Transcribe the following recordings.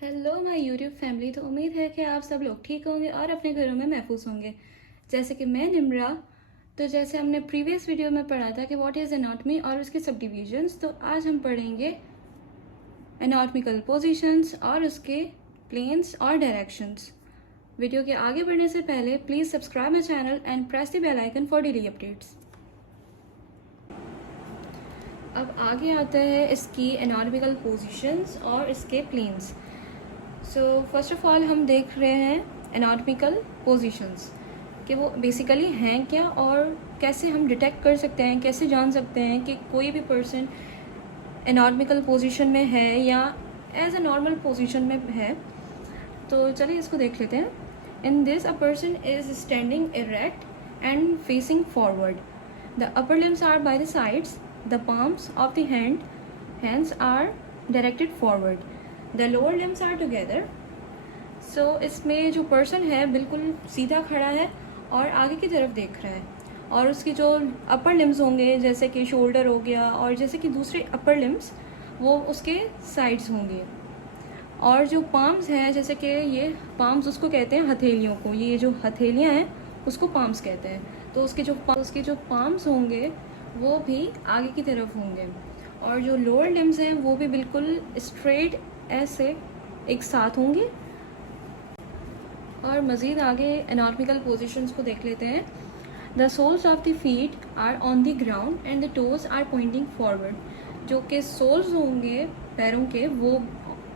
Hello my YouTube family. तो उम्मीद है कि आप सब लोग ठीक होंगे और अपने घरों में महफूज होंगे। जैसे कि मैं निम्रा। तो जैसे हमने प्रीवियस वीडियो में पढ़ा था कि व्हाट इज़ एनाटॉमी और उसके सब डिविजन्स, तो आज हम पढ़ेंगे एनाटॉमिकल पोजीशंस और उसके प्लेन्स और डायरेक्शंस। वीडियो के आगे बढ़ने से पहले please subscribe my channel and press the bell icon for daily updates. अब आगे आता है इसकी एनाटॉमिकल पोजीशंस और इसके planes. So first of all हम देख रहे हैं एनाटॉमिकल पोजीशंस कि वो बेसिकली हैं क्या और कैसे हम डिटेक्ट कर सकते हैं, कैसे जान सकते हैं कि कोई भी पर्सन एनाटॉमिकल पोजीशन में है या एज अ नॉर्मल पोजीशन में है। तो चलिए इसको देख लेते हैं। In this a person is standing erect and facing forward. The upper limbs are by the sides, the palms of the hands are directed forward, the lower limbs are together. So इसमें जो person है बिल्कुल सीधा खड़ा है और आगे की तरफ देख रहा है, और उसकी जो अपर लिम्स होंगे जैसे कि शोल्डर हो गया और जैसे कि दूसरे अपर लिम्स वो उसके साइड्स होंगे। और जो पाम्स हैं जैसे कि ये पाम्स उसको कहते हैं हथेलियों को, ये जो हथेलियाँ हैं उसको पाम्स कहते हैं। तो उसके जो पाम्स होंगे वो भी आगे की तरफ होंगे, और जो लोअर लिम्स हैं वो भी बिल्कुल स्ट्रेट ऐसे एक साथ होंगे। और मज़ीद आगे एनाटॉमिकल पोजीशंस को देख लेते हैं। The soles of the feet are on the ground and the toes are pointing forward. जो कि सोल्स होंगे पैरों के वो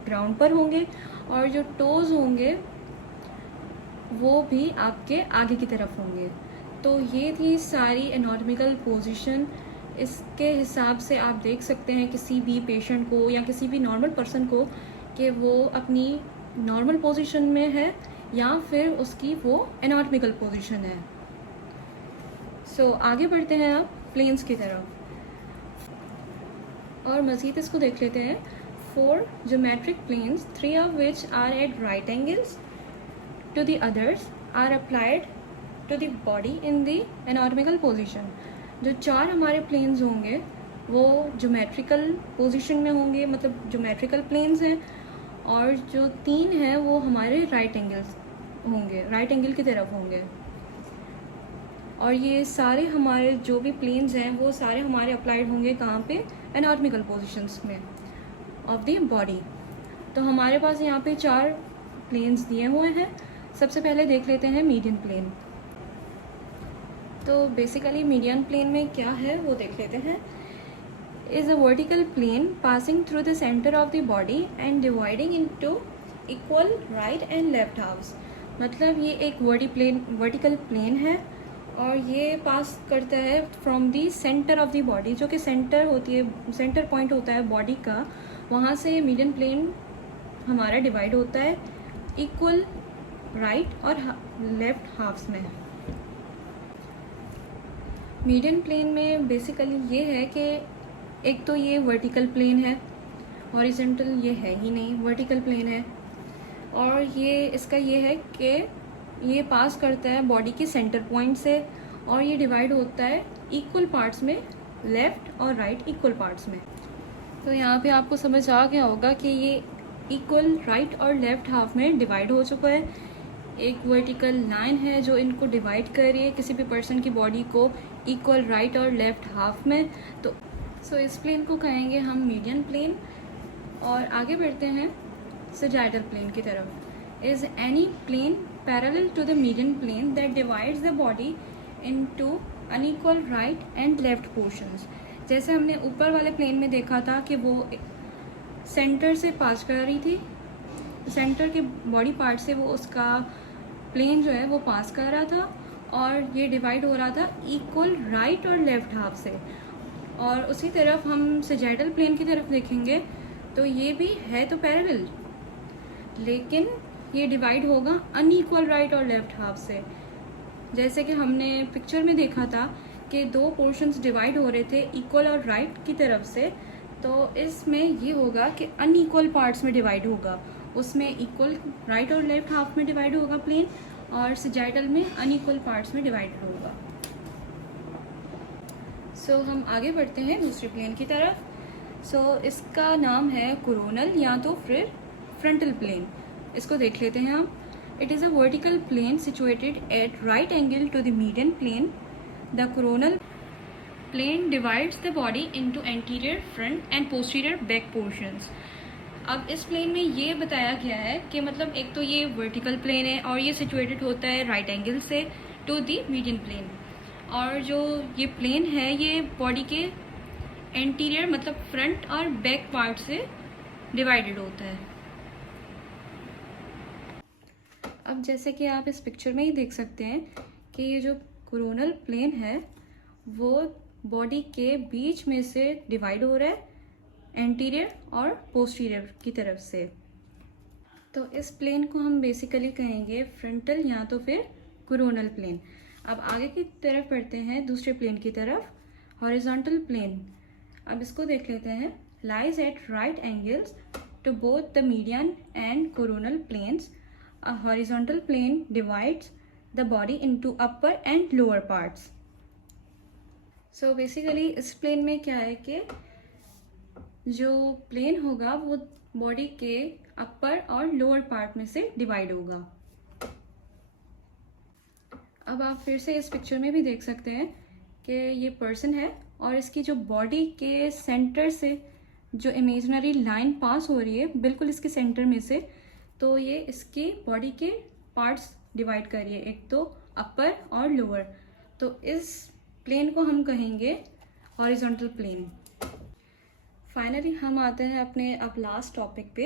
ग्राउंड पर होंगे, और जो टोज होंगे वो भी आपके आगे की तरफ होंगे। तो ये थी सारी एनाटॉमिकल पोजीशन। इसके हिसाब से आप देख सकते हैं किसी भी पेशेंट को या किसी भी नॉर्मल पर्सन को कि वो अपनी नॉर्मल पोजीशन में है या फिर उसकी वो एनाटॉमिकल पोजीशन है। सो आगे बढ़ते हैं आप प्लेन्स की तरफ और मज़ीद इसको देख लेते हैं। 4 geometric planes, 3 of which are at right angles to the others, are applied to the body in the anatomical position. जो 4 हमारे प्लेन्स होंगे वो ज्योमेट्रिकल पोजीशन में होंगे, मतलब ज्योमेट्रिकल प्लेन्स हैं, और जो 3 हैं वो हमारे राइट एंगल्स होंगे, राइट एंगल की तरफ होंगे। और ये सारे हमारे जो भी प्लेन्स हैं वो सारे हमारे अप्लाइड होंगे कहाँ पे? एनाटॉमिकल पोजीशंस में ऑफ द बॉडी। तो हमारे पास यहाँ पे 4 प्लेन्स दिए हुए हैं। सबसे पहले देख लेते हैं मीडियन प्लेन। तो बेसिकली मीडियन प्लेन में क्या है वो देख लेते हैं। Is a vertical plane passing through the centre of the body and dividing into equal right and left halves. मतलब ये एक वर्टिकल प्लेन है और ये पास करता है from the centre of the body, जो कि सेंटर पॉइंट होता है बॉडी का, वहाँ से मीडियन प्लेन हमारा डिवाइड होता है इक्वल राइट और लेफ्ट हाफ्स में। मीडियन प्लेन में बेसिकली ये है कि एक तो ये वर्टिकल प्लेन है, हॉरिजॉन्टल ये है ही नहीं, वर्टिकल प्लेन है। और ये इसका ये है कि ये पास करता है बॉडी के सेंटर पॉइंट से, और ये डिवाइड होता है इक्वल पार्ट्स में, लेफ़्ट और राइट इक्वल पार्ट्स में। तो यहाँ पे आपको समझ आ गया होगा कि ये इक्वल राइट और लेफ़्ट हाफ में डिवाइड हो चुका है। एक वर्टिकल लाइन है जो इनको डिवाइड कर रही है किसी भी पर्सन की बॉडी को इक्वल राइट और लेफ़्ट हाफ में। तो इस प्लेन को कहेंगे हम मीडियन प्लेन। और आगे बढ़ते हैं सजाइडल प्लेन की तरफ। Is any plane parallel to the median plane that divides the body into unequal right and left portions. जैसे हमने ऊपर वाले प्लेन में देखा था कि वो सेंटर से पास कर रही थी, सेंटर के बॉडी पार्ट से वो उसका प्लेन जो है वो पास कर रहा था, और ये डिवाइड हो रहा था इक्वल राइट और लेफ्ट हाफ से। और उसी तरफ हम सजाइडल प्लेन की तरफ देखेंगे तो ये भी है तो पैरेलल, लेकिन ये डिवाइड होगा अनइक्वल राइट और लेफ्ट हाफ से। जैसे कि हमने पिक्चर में देखा था कि 2 पोर्शंस डिवाइड हो रहे थे इक्वल और राइट की तरफ से, तो इसमें ये होगा कि अनइक्वल पार्ट्स में डिवाइड होगा, उसमें इक्वल राइट और लेफ्ट हाफ में डिवाइड होगा प्लेन, और सजाइडल में अनइक्वल पार्ट्स में डिवाइड होगा। सो हम आगे बढ़ते हैं दूसरे प्लेन की तरफ। इसका नाम है कोरोनल या तो फिर फ्रंटल प्लेन, इसको देख लेते हैं हम। It is a vertical plane situated at right angle to the median plane. The coronal plane divides the body into anterior, front and posterior back portions. अब इस प्लेन में ये बताया गया है कि मतलब एक तो ये वर्टिकल प्लेन है और ये सिचुएटेड होता है राइट एंगल से टू द मीडियन प्लेन, और जो ये प्लेन है ये बॉडी के एंटीरियर मतलब फ्रंट और बैक पार्ट से डिवाइडेड होता है। अब जैसे कि आप इस पिक्चर में ही देख सकते हैं कि ये जो कोरोनल प्लेन है वो बॉडी के बीच में से डिवाइड हो रहा है एंटीरियर और पोस्टीरियर की तरफ से। तो इस प्लेन को हम बेसिकली कहेंगे फ्रंटल या तो फिर कोरोनल प्लेन। अब आगे की तरफ बढ़ते हैं दूसरे प्लेन की तरफ, हॉरिजॉन्टल प्लेन। अब इसको देख लेते हैं। Lies at right angles to both the median and coronal planes. A horizontal plane divides the body into upper and lower parts. So basically इस प्लेन में क्या है कि जो प्लेन होगा वो बॉडी के अपर और लोअर पार्ट में से डिवाइड होगा। अब आप फिर से इस पिक्चर में भी देख सकते हैं कि ये पर्सन है और इसकी जो बॉडी के सेंटर से जो इमेजिनरी लाइन पास हो रही है बिल्कुल इसके सेंटर में से, तो ये इसकी बॉडी के पार्ट्स डिवाइड कर रही है, एक तो अपर और लोअर। तो इस प्लेन को हम कहेंगे हॉरिजॉन्टल प्लेन। फाइनली हम आते हैं अपने अब लास्ट टॉपिक पे,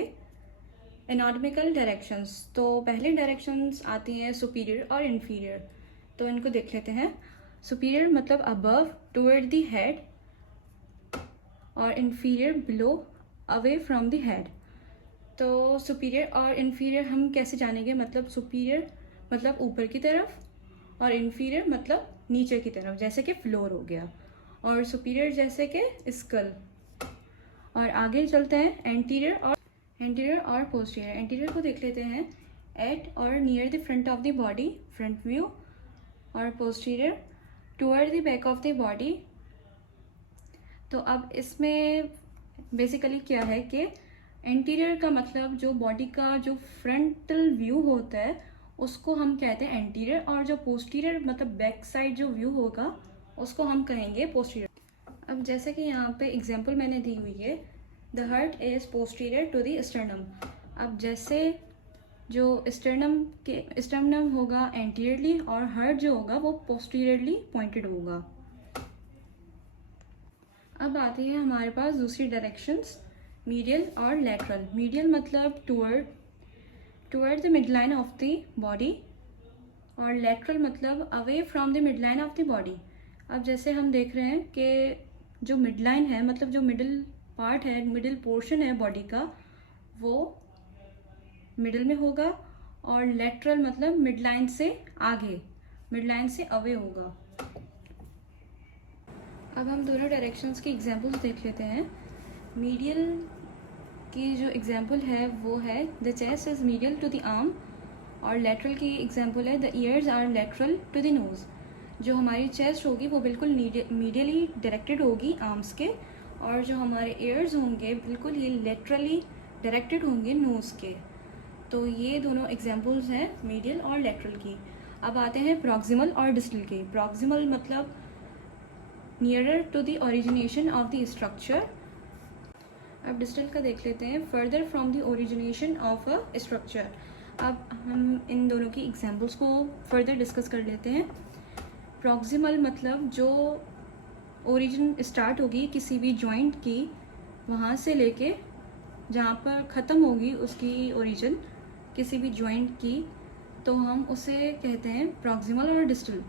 एनाटॉमिकल डायरेक्शंस। तो पहले डायरेक्शंस आती हैं सुपीरियर और इन्फीरियर, तो इनको देख लेते हैं। सुपीरियर मतलब अबव टुवर्ड द हेड और inferior below away from the head. तो सुपीरियर और इन्फीरियर हम कैसे जानेंगे? मतलब सुपीरियर मतलब ऊपर की तरफ और इन्फीरियर मतलब नीचे की तरफ, जैसे कि फ्लोर हो गया, और सुपीरियर जैसे कि स्कल। और आगे चलते हैं एंटीरियर और पोस्टीरियर। एंटीरियर को देख लेते हैं at or near the front of the body, front view, और posterior toward the back of the body. तो अब इसमें बेसिकली क्या है कि एंटीरियर का मतलब जो बॉडी का जो फ्रंटल व्यू होता है उसको हम कहते हैं एंटीरियर, और जो पोस्टीरियर मतलब बैक साइड जो व्यू होगा उसको हम कहेंगे पोस्टीरियर। अब जैसे कि यहाँ पे एग्जांपल मैंने दी हुई है, the heart is posterior to the sternum. अब जैसे जो स्टर्नम होगा एंटीरियरली और हार्ट जो होगा वो पोस्टीरियरली पॉइंटेड होगा। अब आती है हमारे पास दूसरी डायरेक्शंस, मीडियल और लैटरल। मीडियल मतलब toward the mid line of the body, और लैटरल मतलब away from the mid line of the body. अब जैसे हम देख रहे हैं कि जो मिड लाइन है मतलब जो मिडिल पार्ट है, मिडिल पोर्शन है बॉडी का, वो मिडिल में होगा, और लैटरल मतलब मिड लाइन से आगे, मिड लाइन से अवे होगा। अब हम दोनों डायरेक्शंस की एग्जांपल्स देख लेते हैं। मीडियल की जो एग्जांपल है वो है the chest is medial to the arm, और लैटरल की एग्जांपल है the ears are lateral to the nose. जो हमारी चेस्ट होगी वो बिल्कुल मीडियली डायरेक्टेड होगी आर्म्स के, और जो हमारे ईयर्स होंगे बिल्कुल ये लेटरली डायरेक्टेड होंगे नोज़ के। तो ये दोनों एग्जांपल्स हैं मीडियल और लैटरल की। अब आते हैं प्रॉक्सिमल और डिस्टल के। प्रॉक्सिमल मतलब nearer to the origination of the structure. अब डिस्टल का देख लेते हैं, further from the origination of a structure. अब हम इन दोनों की एग्जांपल्स को फर्दर डिस्कस कर लेते हैं। प्रॉक्सिमल मतलब जो ओरिजिन स्टार्ट होगी किसी भी जॉइंट की, वहाँ से लेके जहाँ पर ख़त्म होगी उसकी ओरिजिन किसी भी जॉइंट की, तो हम उसे कहते हैं प्रॉक्सिमल और डिस्टल।